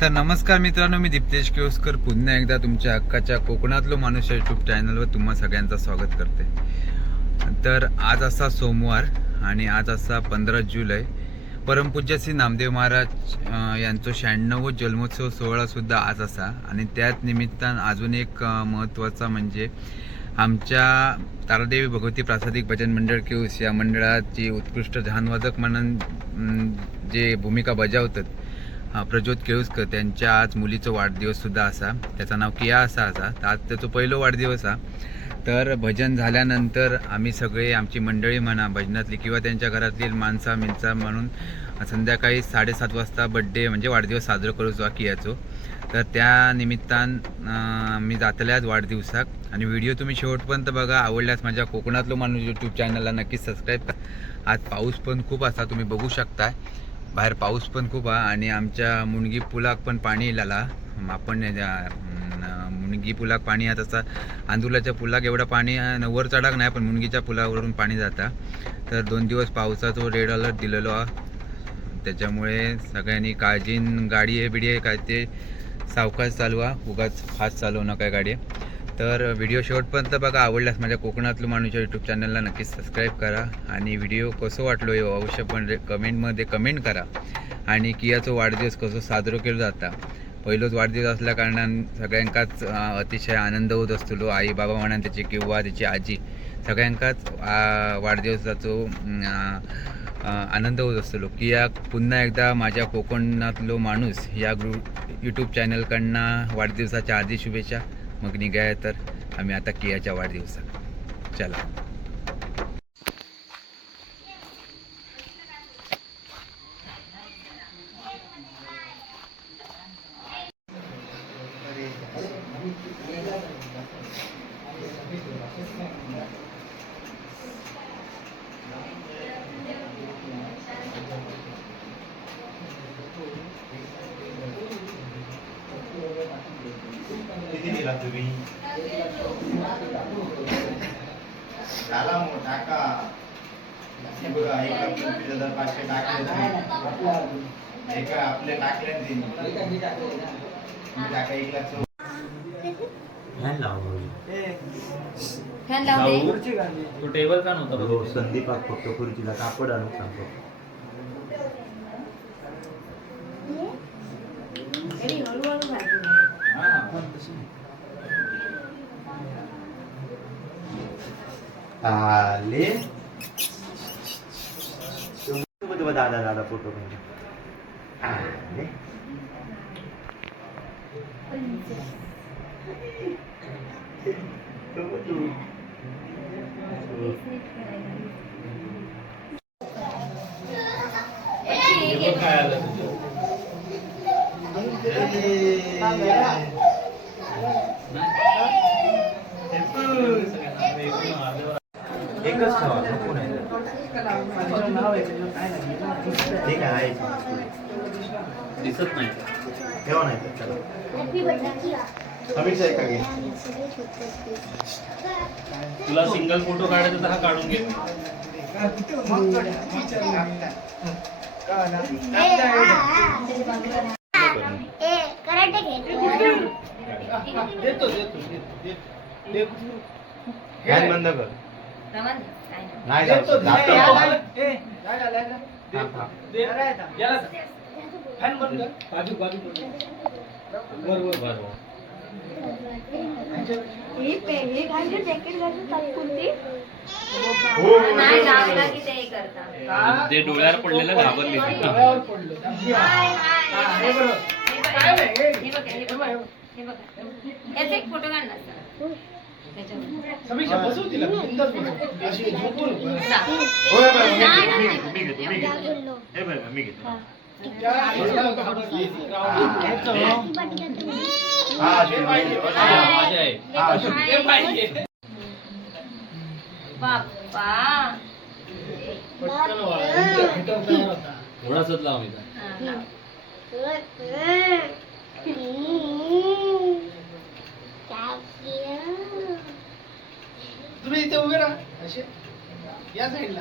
तर नमस्कार मित्रांनो, मी दीप्तेश केळुसकर पुन्हा एकदा तुमच्या हक्काच्या कोकणातलो माणूस यूट्यूब चॅनलवर तुम्हा सगळ्यांचं स्वागत करते. तर आज असा सोमवार आणि आज असा 15 जुलै, परमपूज्य श्री नामदेव महाराज यांचा 96वा जन्मोत्सव सोहळा सुद्धा आज असा. आणि त्याच निमित्तान अजून एक महत्त्वाचा म्हणजे आमच्या तारादेवी भगवती प्रासादिक भजन मंडळ केळूस या मंडळाची उत्कृष्ट ध्यानवादक म्हणून जे भूमिका बजावतात प्रज्योत केळुसकर, त्यांच्या आज मुलीचा वाढदिवस सुद्धा असा. त्याचं नाव किया असा. तर आज त्याचा पहिला वाढदिवस हा. तर भजन झाल्यानंतर आम्ही सगळे, आमची मंडळी म्हणा भजनातली किंवा त्यांच्या घरातली माणसा मिनसा म्हणून संध्याकाळी 7:30 वाजता बड्डे म्हणजे वाढदिवस साजरा करूचो कियाचो. तर त्या निमित्तान मी जातल्याच वाढदिवसाक. आणि व्हिडिओ तुम्ही शेवटपर्यंत बघा. आवडल्यास माझ्या कोकणातलो माणूस यूट्यूब चॅनलला नक्कीच सबस्क्राईब करा. आज पाऊस पण खूप असा, तुम्ही बघू शकताय बाहेर पाऊस पण खूप आहे. आणि आमच्या मुणगी पुलाक पण पाणी इलाला. आपण मुणगी पुलाक पाणी आहे तसा आंदुलाच्या पुलाक एवढं पाणी वर चढाक नाही, पण मुणगीच्या पुलावरून पाणी जाता. तर 2 दिवस पावसाचा रेड अलर्ट दिलेलो आहे. त्याच्यामुळे सगळ्यांनी काळजीन गाडी आहे बिडी आहे काय ते सावकाश चालवा, उगाच फास्ट चालवू नका गाडी. तर व्हिडिओ शेवटपर्यंत बघा. आवडल्यास माझ्या कोकणातलं माणूसच्या यूट्यूब चॅनलला नक्कीच सबस्क्राईब करा. आणि व्हिडिओ कसं वाटलो हे अवश्य पण कमेंटमध्ये कमेंट करा. आणि कियाचा वाढदिवस कसं साजरा केला जाता. पहिलोच वाढदिवस असल्या कारणान सगळ्यांकाच अतिशय आनंद होत असतो. आई बाबा म्हणा त्याची किंवा त्याची आजी, सगळ्यांकाच वाढदिवसाचो आनंद होत असतो. किया पुन्हा एकदा माझ्या कोकणातलो माणूस या यूट्यूब चॅनलकडनं वाढदिवसाच्या आधी शुभेच्छा. मग निघाय तर आम्ही आता कियाच्या वाढदिवसात चला. किती दिला तुम्ही? झाला मग टाका. हे बघा 1,25,500 टाकले. एका आपले टाकले टाका 1,00,000. फॅन लावू तो टेबल का नव्हता? हो, संदीप फक्त खुर्चीला कापड आणून सांगतो. आले दादा दादा फोटो आले. काय आलं एकच ठेवा, नको नाही. ठीक आहे, दिसत नाही. ठेवा नाही तर चला. समीक्षा आहे का घे. तुला सिंगल फोटो काढायचा तर हा काढून घे. फॅन बंद कर. नाही ते डोळ्यावर पडलेलं घाबरले. फोटो काढणार समीक्षा बसव तिला बिंदास बसव. अशी झोपून मी घेतो. थोडासाच लाव. तुम्ही इथे उभे राहा असे या साईडला.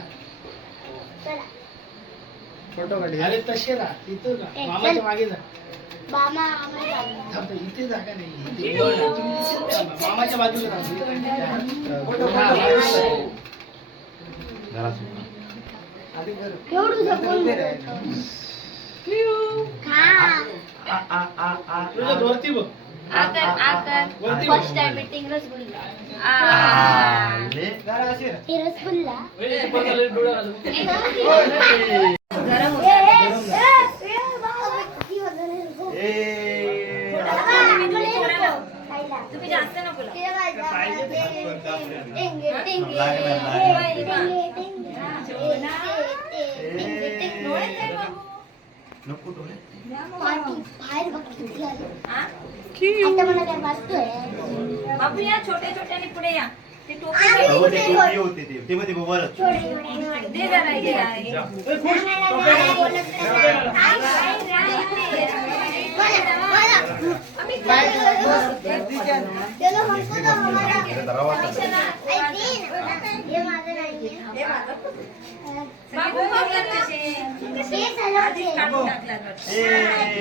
फोटो काढ. अरे तसे राहा तिथं का मामाच्या मागे जा. इथे जागा नाही मामाच्या बाजूला जरा सुद्धा. तुझ्या वरती बघ फर्स्ट टाइम मीटिंग रसगुल्ला ले. रसगुल्ला गरम तुम्ही जास्त नको नको डोळे. बाबू या छोट्या छोट्याने पुढे या ते हो, ते टोपी होते ते मध्ये बरोबरच. दे जरा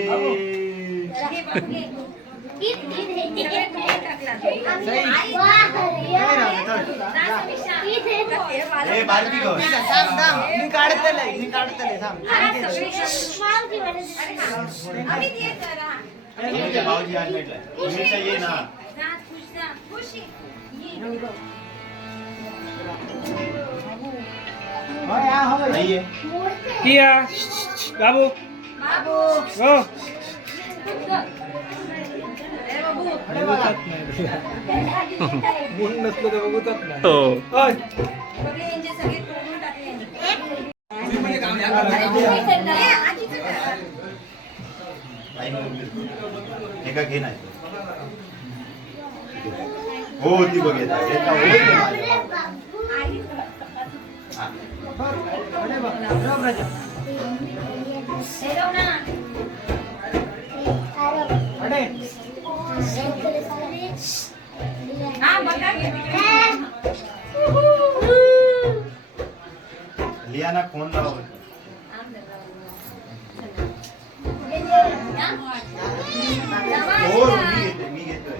बाबू बारबी गो. भाऊजी आज भेटलाय. उमेशा ये ना. नाहीये. बाबू हो म्हणून नसलं तर बघूच नाही. एका घे नाही. हो ती बघ लियाना फोन लाव. हो मी घेतोय.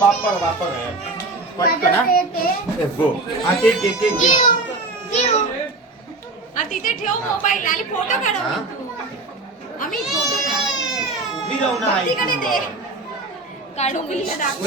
बाप्पा पटकन हा केक केक केक तिथे ठेव मोबाईल आणि फोटो काढू आम्ही फोटो उभी जाऊ ना. तिकडे दे काढू मुलीला दाखव.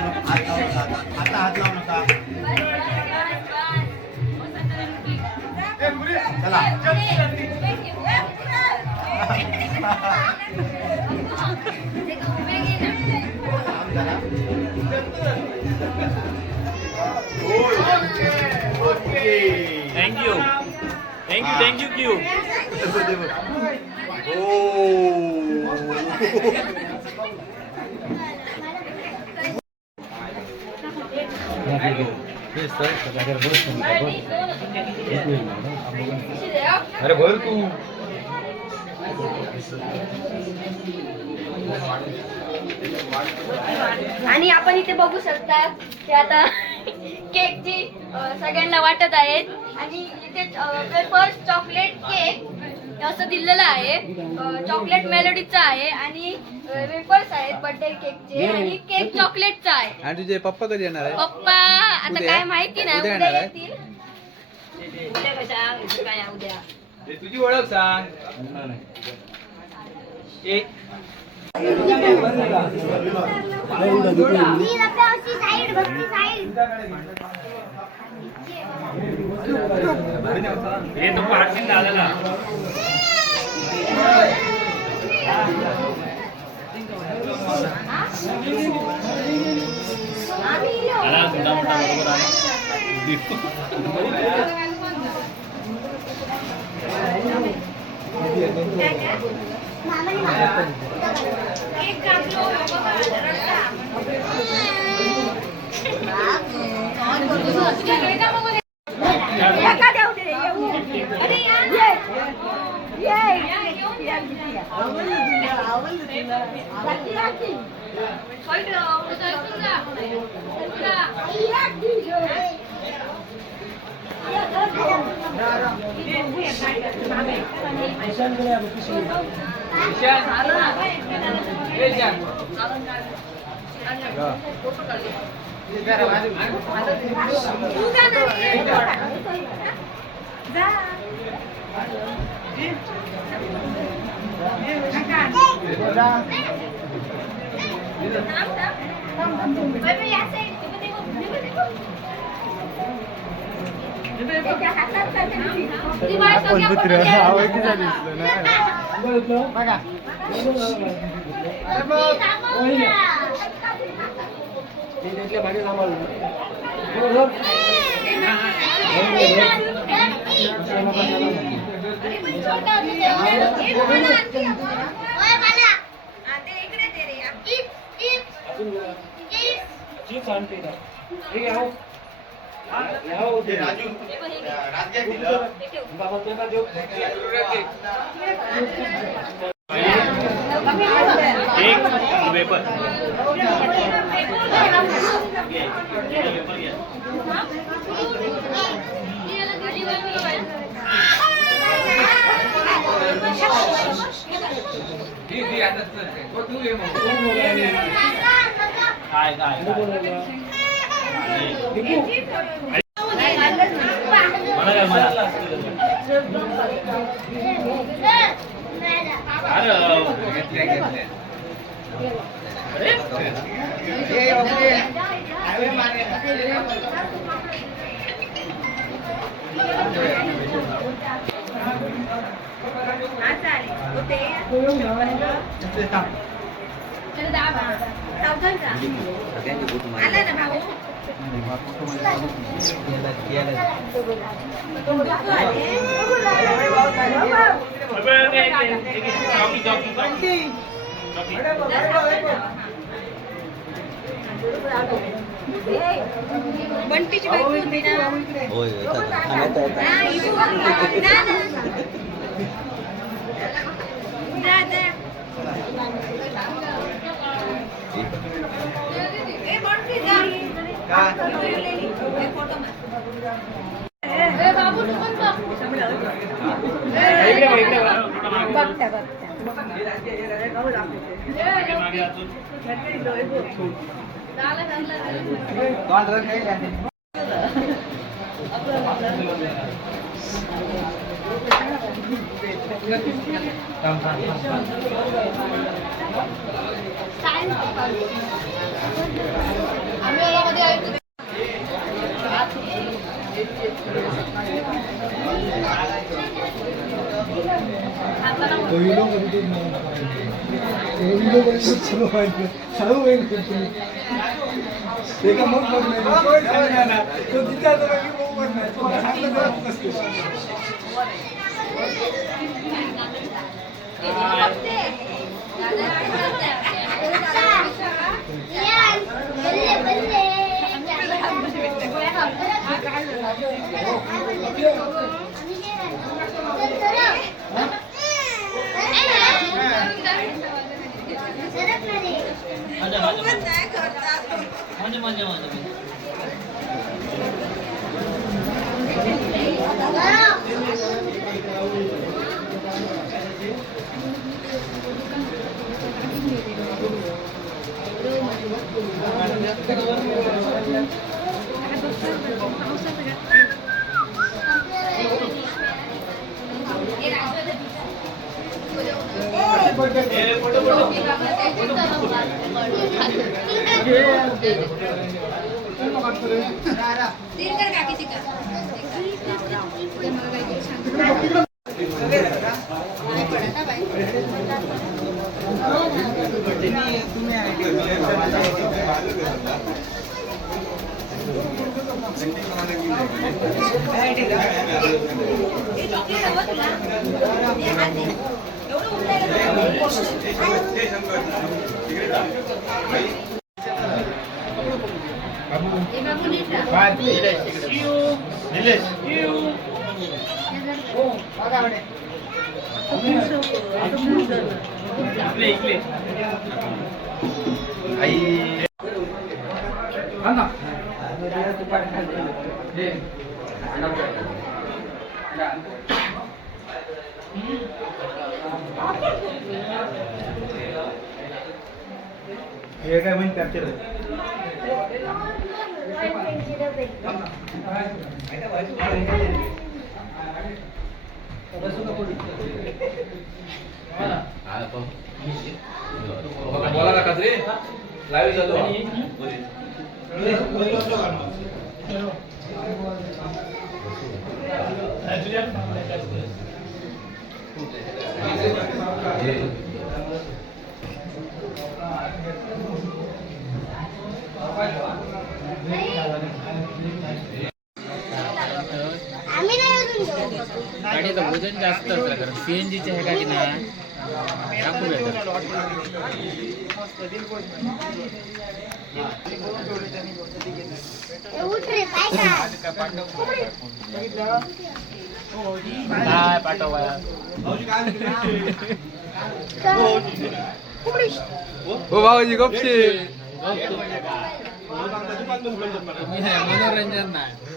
आता हात लावू नका. चला. Thank you thank you thank you Q. अरे बोल तू. आणि आपण इथे बघू शकता की आता केकची सगळ्यांना वाटत आहेत आणि इथे फर्स्ट चॉकलेट केक असं दिलेलं आहे. चॉकलेट मेलोडीचा आहे आणि वेफर्स आहेत बर्थडे केकचे आणि केक चॉकलेटचा आहे. आणि तुझे पप्पा कधी येणार आहे? पप्पा आता उद्या? काय माहिती नाही, उद्या उद्या येणार आहे? येतील. उद्या कशा काय उद्या तुझी ओळख सांग. एक हे तो पार्सिंग झालेला. आला थोडा मोठा बरोबर एक वेपर. काय काय मला बंटीची बायको होती ना. ए, बाबू तू पण बघ. बघत्या मागे अजून आम्ही यामध्ये ऐकतो. म्हणजे हे काय म्हणजे कॅप्चर बोला नका रे लाईव्ह चालू गाडीचं वजन जास्त असलं कारण सीएनजीचे आहे का की नाही दाखवू येतात. काय पाठवा हो भाऊजी गपशे मनोरंजन नाही